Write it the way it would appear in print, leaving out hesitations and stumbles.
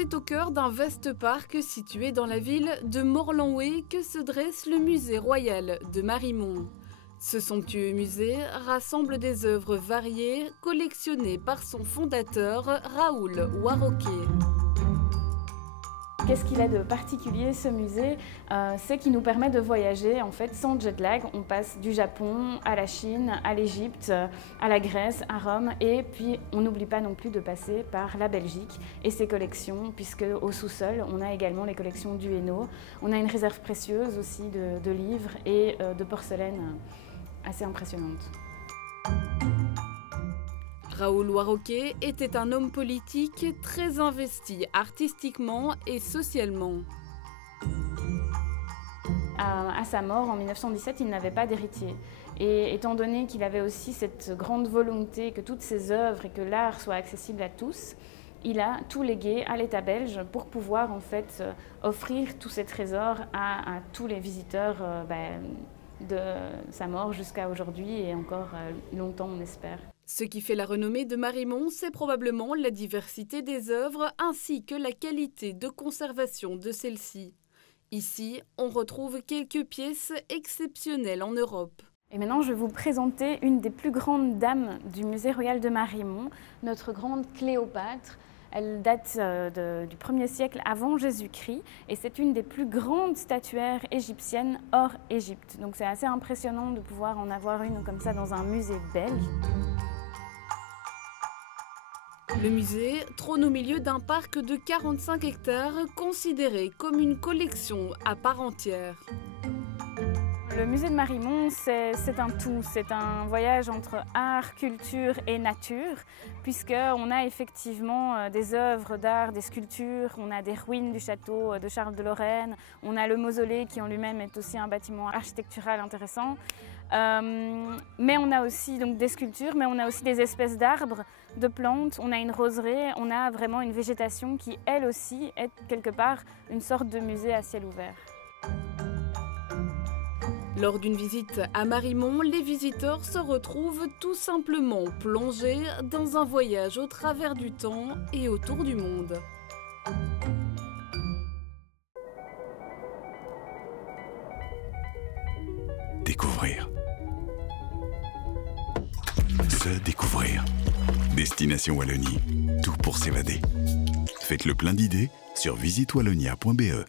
C'est au cœur d'un vaste parc situé dans la ville de Morlanway que se dresse le musée royal de Marimont. Ce somptueux musée rassemble des œuvres variées collectionnées par son fondateur Raoul Warroquet. Qu'est-ce qu'il a de particulier ce musée? C'est qu'il nous permet de voyager en fait sans jet lag. On passe du Japon à la Chine, à l'Égypte, à la Grèce, à Rome et puis on n'oublie pas non plus de passer par la Belgique et ses collections puisque au sous-sol on a également les collections du Hainaut. On a une réserve précieuse aussi de livres et de porcelaine assez impressionnante. Raoul Warroquet était un homme politique très investi artistiquement et socialement. À sa mort en 1917, il n'avait pas d'héritier. Et étant donné qu'il avait aussi cette grande volonté que toutes ses œuvres et que l'art soit accessible à tous, il a tout légué à l'État belge pour pouvoir en fait offrir tous ces trésors à tous les visiteurs de sa mort jusqu'à aujourd'hui et encore longtemps on espère. Ce qui fait la renommée de Marimont, c'est probablement la diversité des œuvres ainsi que la qualité de conservation de celles-ci. Ici, on retrouve quelques pièces exceptionnelles en Europe. Et maintenant, je vais vous présenter une des plus grandes dames du musée royal de Marimont, notre grande Cléopâtre. Elle date du 1er siècle avant Jésus-Christ et c'est une des plus grandes statuaires égyptiennes hors Égypte. Donc c'est assez impressionnant de pouvoir en avoir une comme ça dans un musée belge. Le musée trône au milieu d'un parc de 45 hectares considéré comme une collection à part entière. Le musée de Marimont, c'est un tout, c'est un voyage entre art, culture et nature, puisqu'on a effectivement des œuvres d'art, des sculptures, on a des ruines du château de Charles de Lorraine, on a le mausolée qui en lui-même est aussi un bâtiment architectural intéressant, mais on a aussi donc, des sculptures, mais on a aussi des espèces d'arbres, de plantes, on a une roseraie, on a vraiment une végétation qui elle aussi est quelque part une sorte de musée à ciel ouvert. Lors d'une visite à Marimont, les visiteurs se retrouvent tout simplement plongés dans un voyage au travers du temps et autour du monde. Découvrir. Se découvrir. Destination Wallonie. Tout pour s'évader. Faites le plein d'idées sur visitewallonia.be.